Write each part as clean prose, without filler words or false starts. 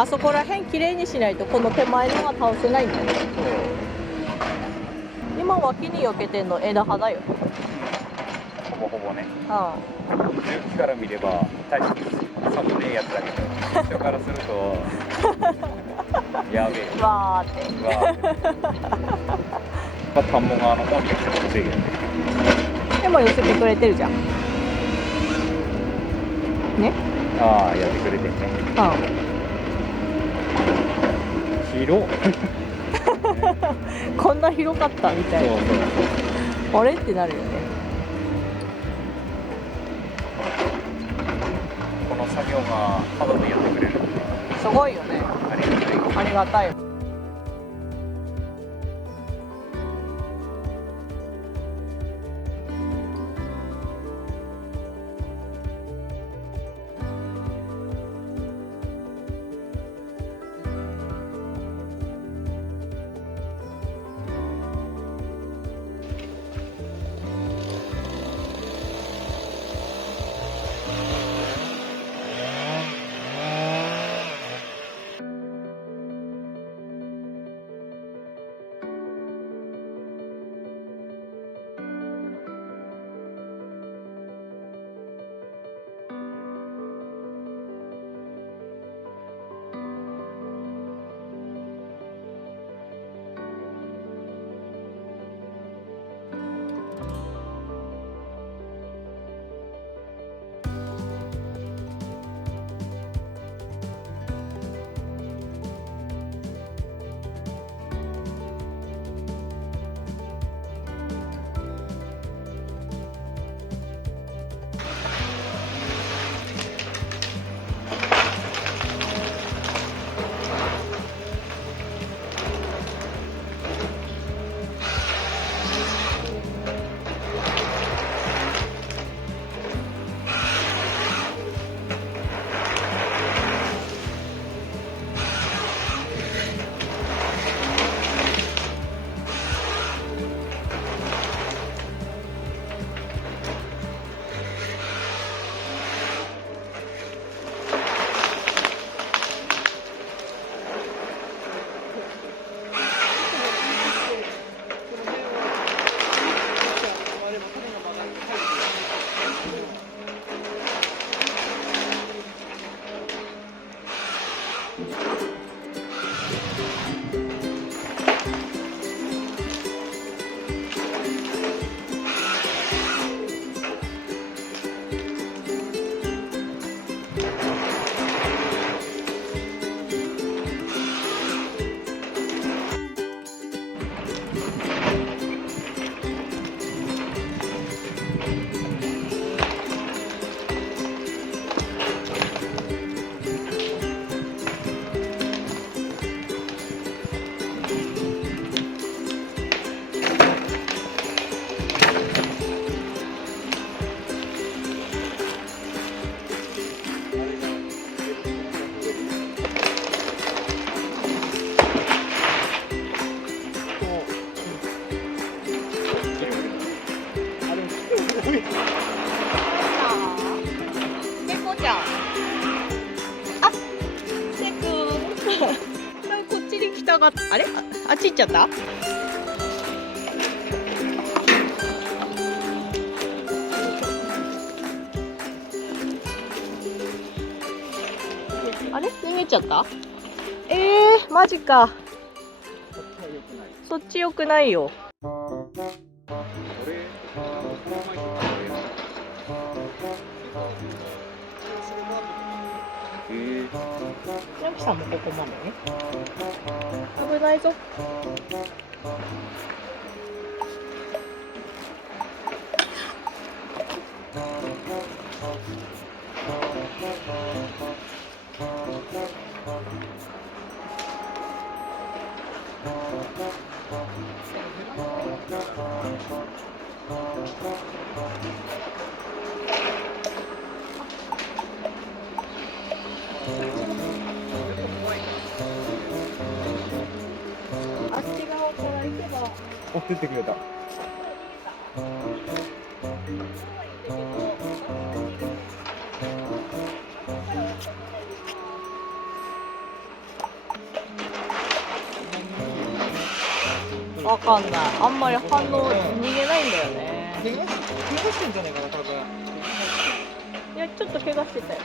あそこら辺きれいにしないとこの手前のが倒せないんだよね。今脇に避けてんの枝葉だよ。ほぼほぼね。あ重機から見れば大して寒ねえやつだけど、人からするとやべえ。わーって。田んぼ側の方に寄せてほしいけどね。でも寄せてくれてるじゃん。ね。ああ、やってくれてるね。あ広っ。こんな広かったみたいな。あれってなるよね。この作業がただでやってくれる。すごいよね。ありがたい。ありがたい。あれ、あっち行っちゃった。あれ逃げちゃった。マジか。そっち良くないよ。ヤキさんもここまでね。危ないぞ。あっち側から行けば。お、出てくれた。る。わかんない。あんまり反応逃げないんだよね。怪我してんじゃないかな、多分。いや、ちょっと怪我してたよ。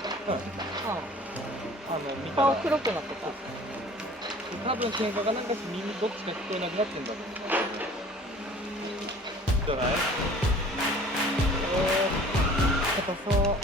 見たら顔黒くなってた。多分喧嘩がなんか耳どっちか聞こえなくなってんだろう。じゃない？硬そう。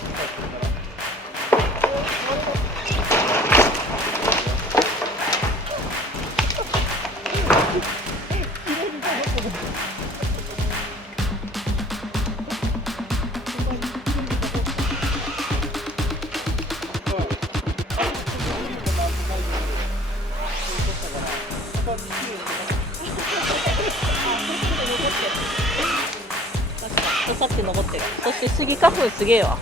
さって残ってる。そしてスギ花粉すげえわ。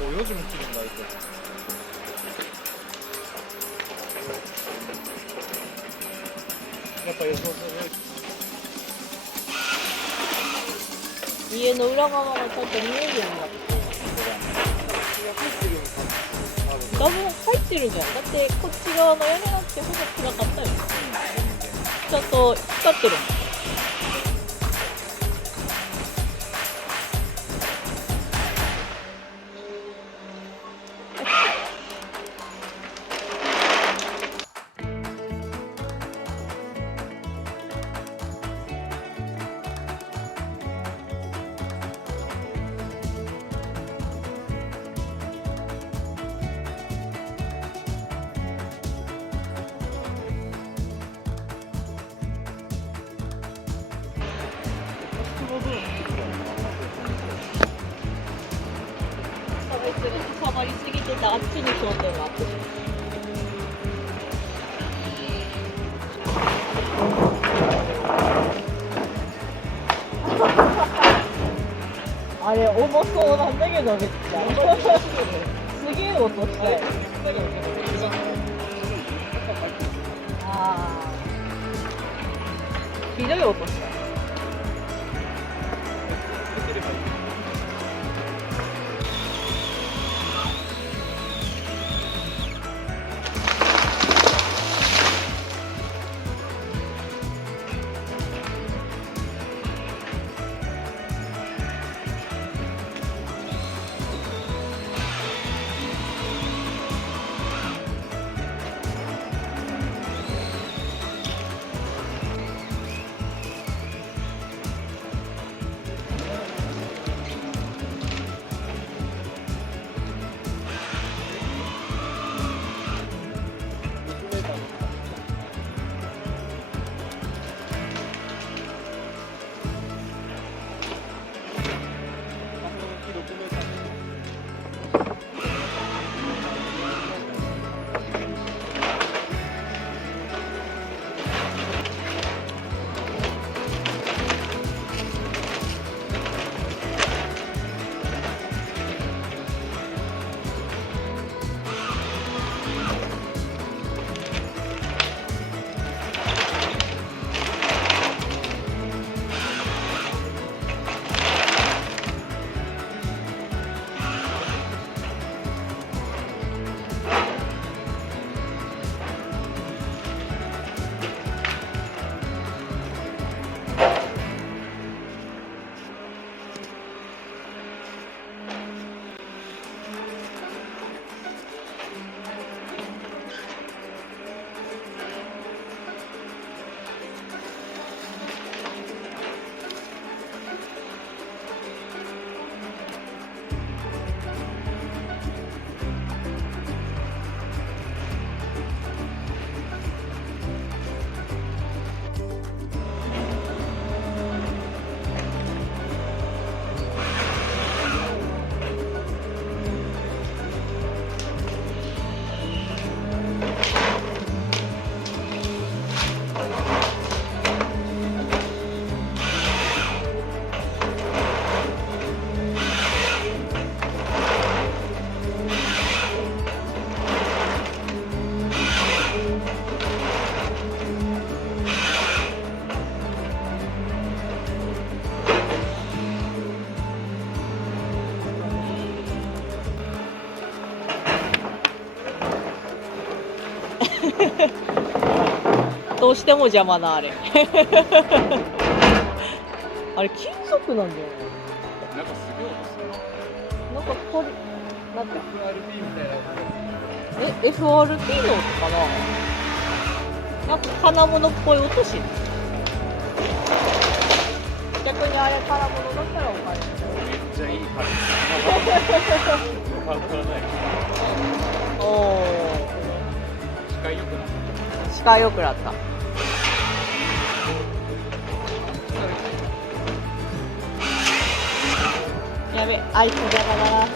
4時も切るんだ、あいつ。やっぱ予想する。家の裏側がちゃんと見えるようになって多分入ってるじゃん。だってこっち側の屋根なんてほぼ暗かったよ。ちゃんと光ってるもん。触りすぎてたあっちに焦点があってる。あれ重そうなんだけどめっちゃすげえ音したよ。あーひどい音したよ。どうしても邪魔なあれ。あれ金属なんだよね。なんかすげえ音するな。なんかこれなんか FRP みたいな。FRP の音かな。なんか金物っぽい音しない。逆にあれ金物だったらお金。めっちゃいい感じ。変わらない。おお。視界良くなった。視界良くなった。やべ、あいつ邪魔だな。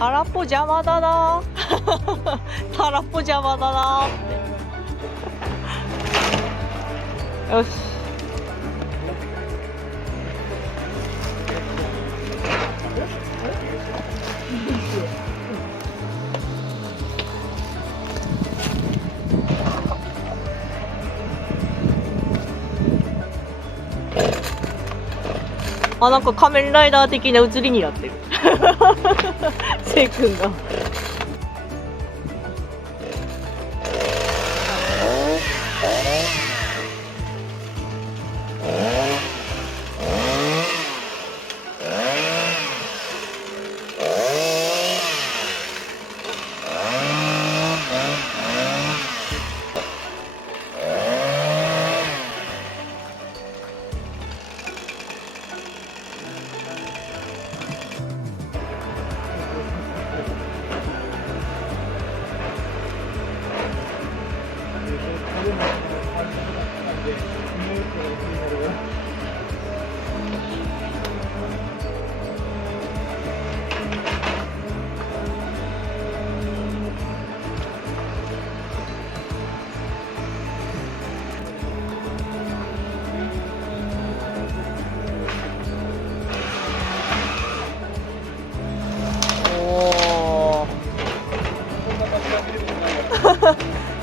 空っぽ邪魔だな。空っぽ邪魔だなって。よし。あ、なんか仮面ライダー的な写りになってる。せいくんが。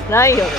ないよね。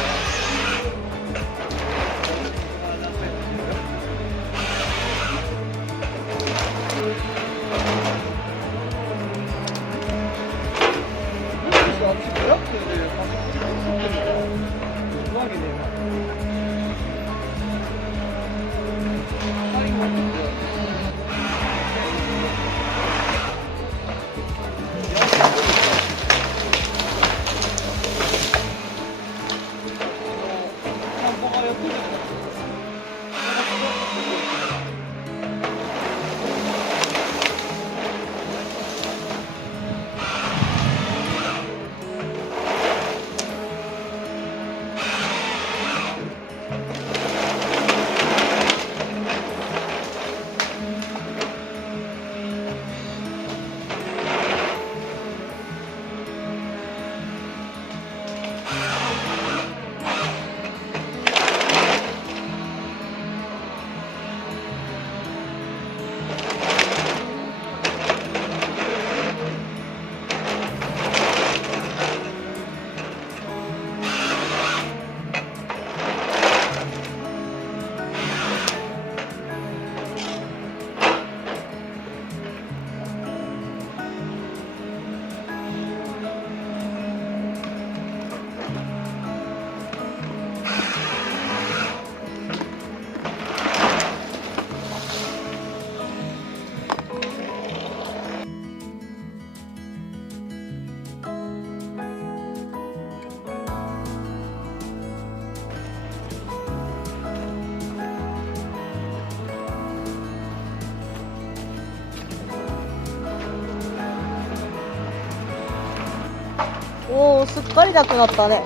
おお、すっかりなくなったね。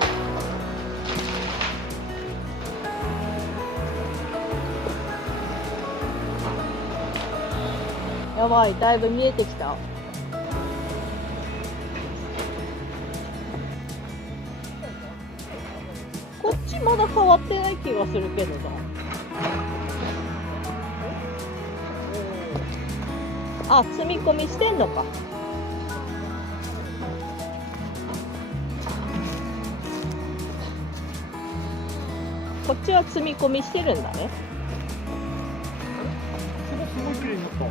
やばい、だいぶ見えてきた。こっちまだ変わってない気がするけどな。あ、積み込みしてんのか。こっちは積み込みしてるんだね。そこすごい綺麗になった。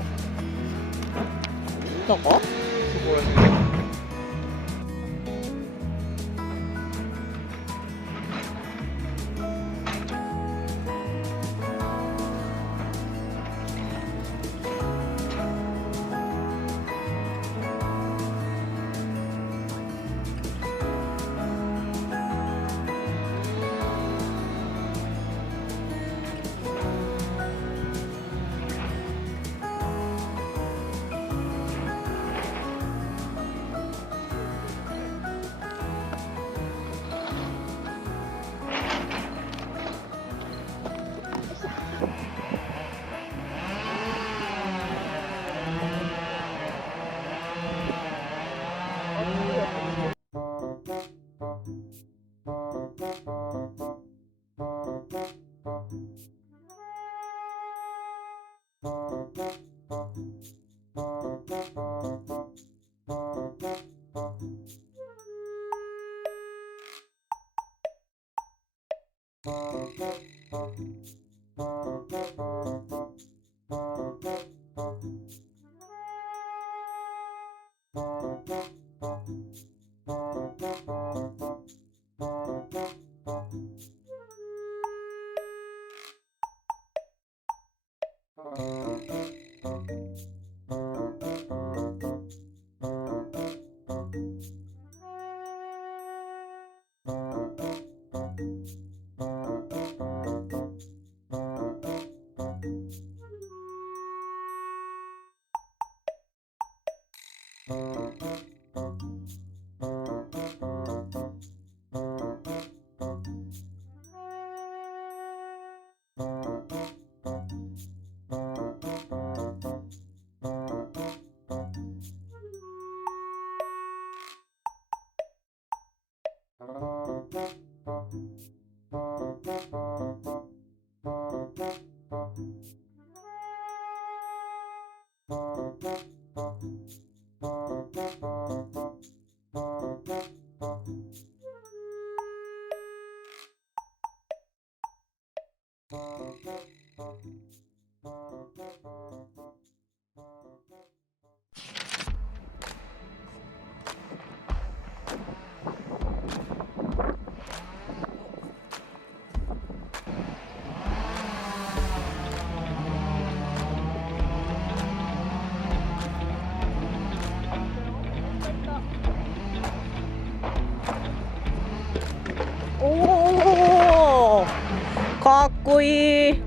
どこ？そこら辺。おお、かっこいい。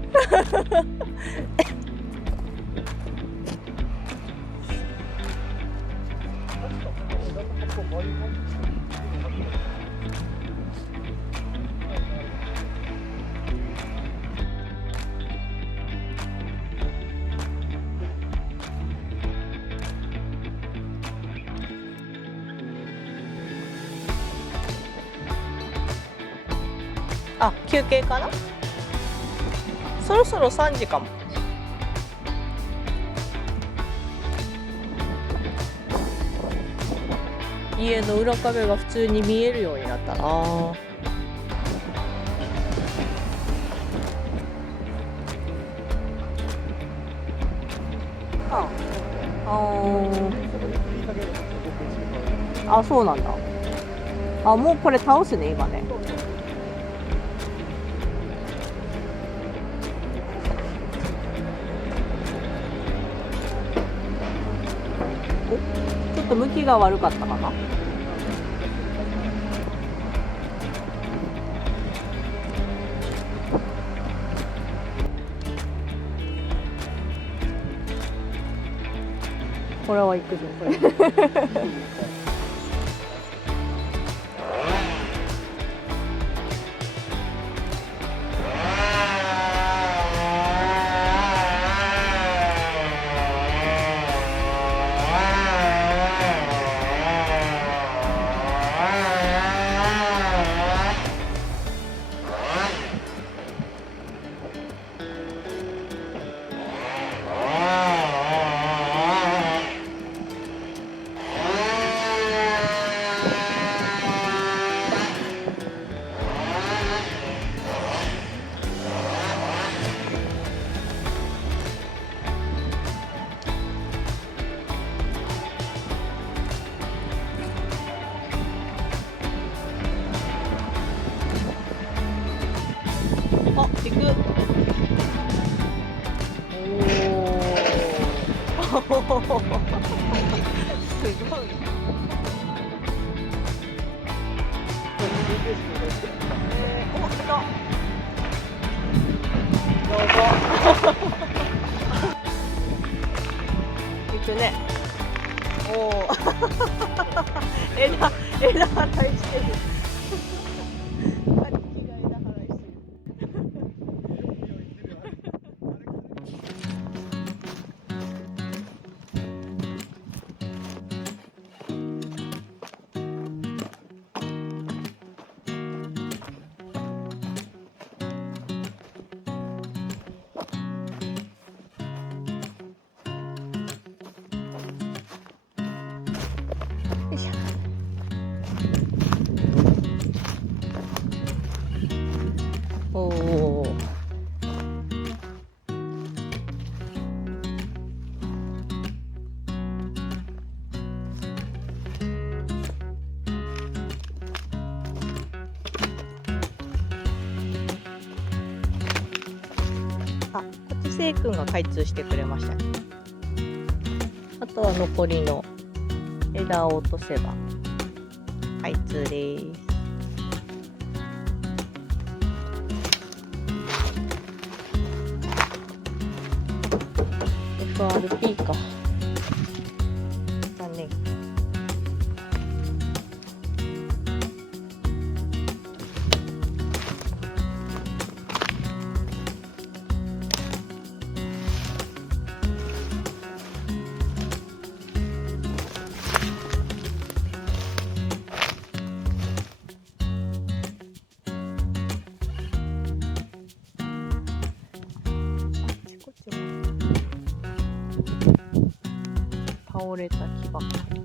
あ、休憩かな。そろそろ3時かも。家の裏壁が普通に見えるようになったな。あ、そうなんだ。あ、もうこれ倒すね、今ね。ちょっと向きが悪かったかな。これは行くぞ、これ。行くね。おお。枝払いしてる。兄貴が枝払いしてる。よいしょ。おお。あ、こっちせいくんが開通してくれましたね。あとは残りの枝を落とせば開通です。FRP か。残念。倒れた木ばっかり。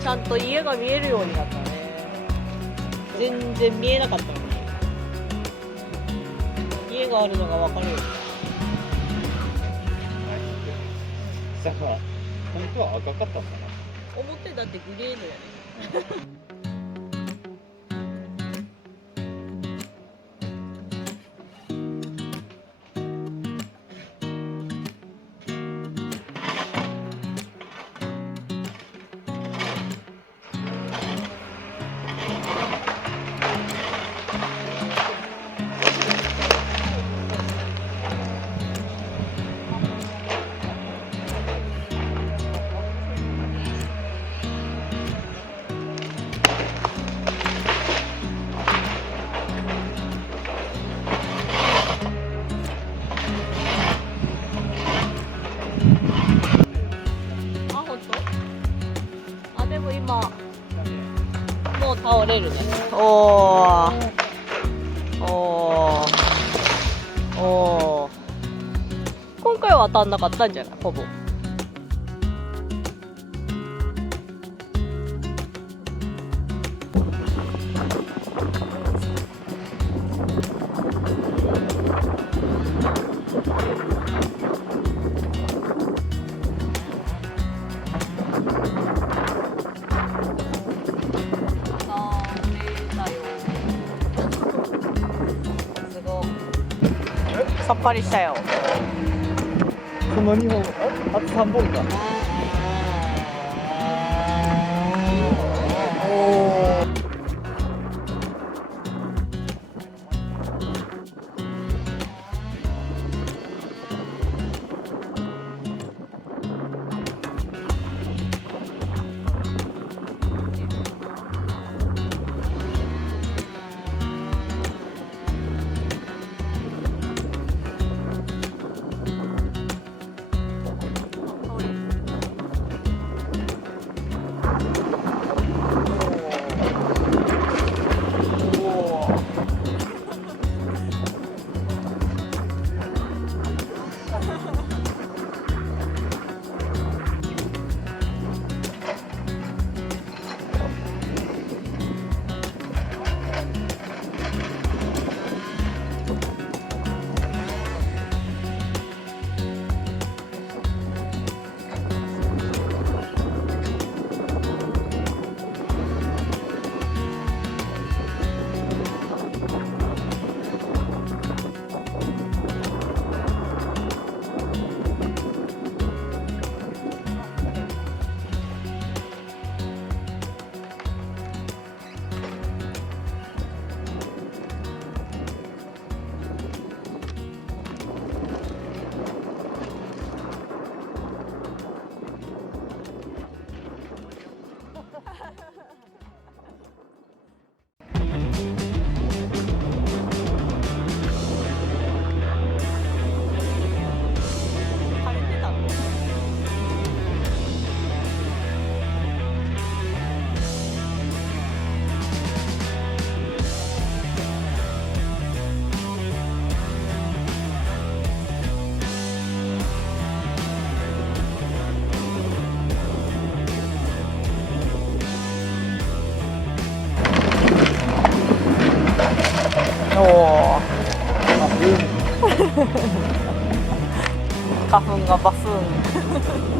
ちゃんと家が見えるようになったね。全然見えなかったのに家があるのが分かるように。さあ、本当は赤かったんだな。表だってグレードやね。もう倒れるね。おーおーおー、今回は当たんなかったんじゃない？ほぼ。っかりしたよ。この2本、あと3本か。花粉がバスーン。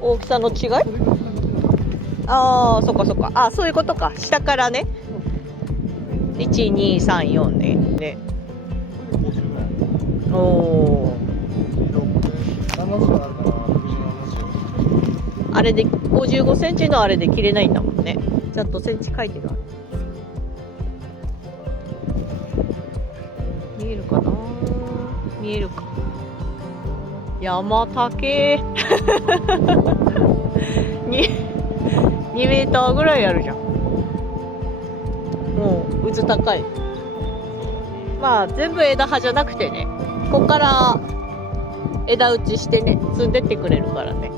大きさの違い？ああ、そっかそっか。あ、そういうことか。下からね。1、2、3、4ね。ね。おー。70あるかな、60、70。あれで55センチのあれで切れないんだもんね。ちゃんとセンチ書いてる。見えるかな。見えるか。山高2 2メーターぐらいあるじゃん。もう渦高い。まあ全部枝葉じゃなくてね、ここから枝打ちしてね、積んでってくれるからね。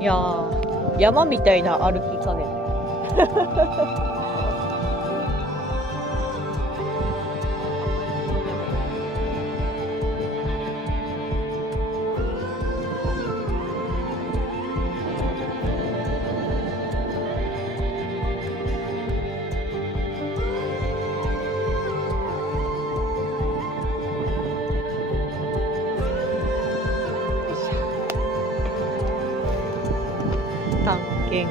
いやー、山みたいな歩き加減。探検。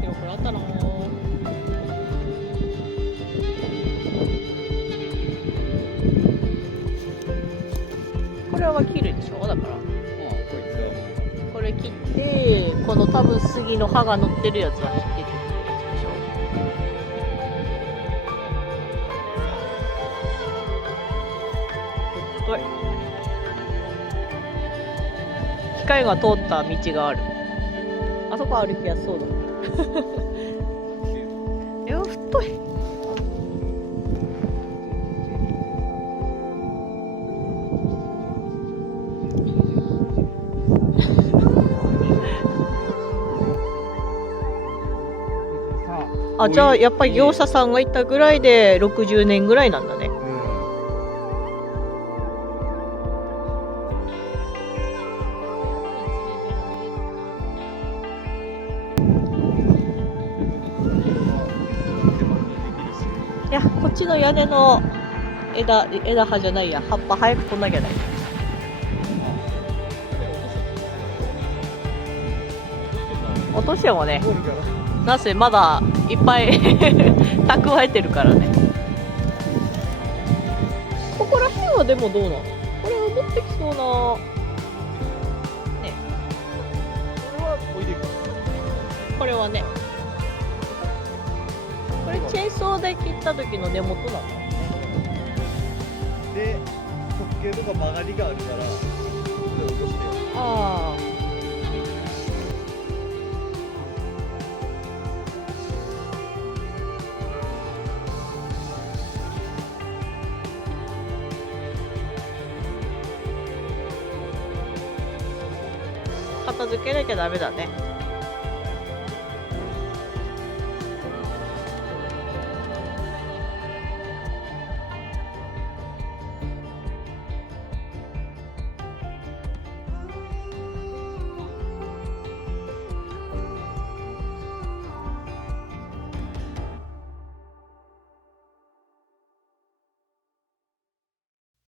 広くなったな。これは切るでしょ。だからこれ切って、この多分杉の葉が乗ってるやつは切ってってくるやつでしょ。太い。機械が通った道がある。あそこ歩きやすそうだ。いや、太い。あ、じゃあやっぱり業者さんがいたぐらいで60年ぐらいなんだね。いや、こっちの屋根の枝葉じゃないや、葉っぱ早く来なきゃない。落としてもね、なぜまだいっぱい蓄えてるからね。ここら辺はでもどうなの？これは持ってきそうな。ね。これはね。これチェーンソーで切った時の根元なの。で、直径とか曲がりがあるから、これ落としてよ。ああ。片付けなきゃダメだね。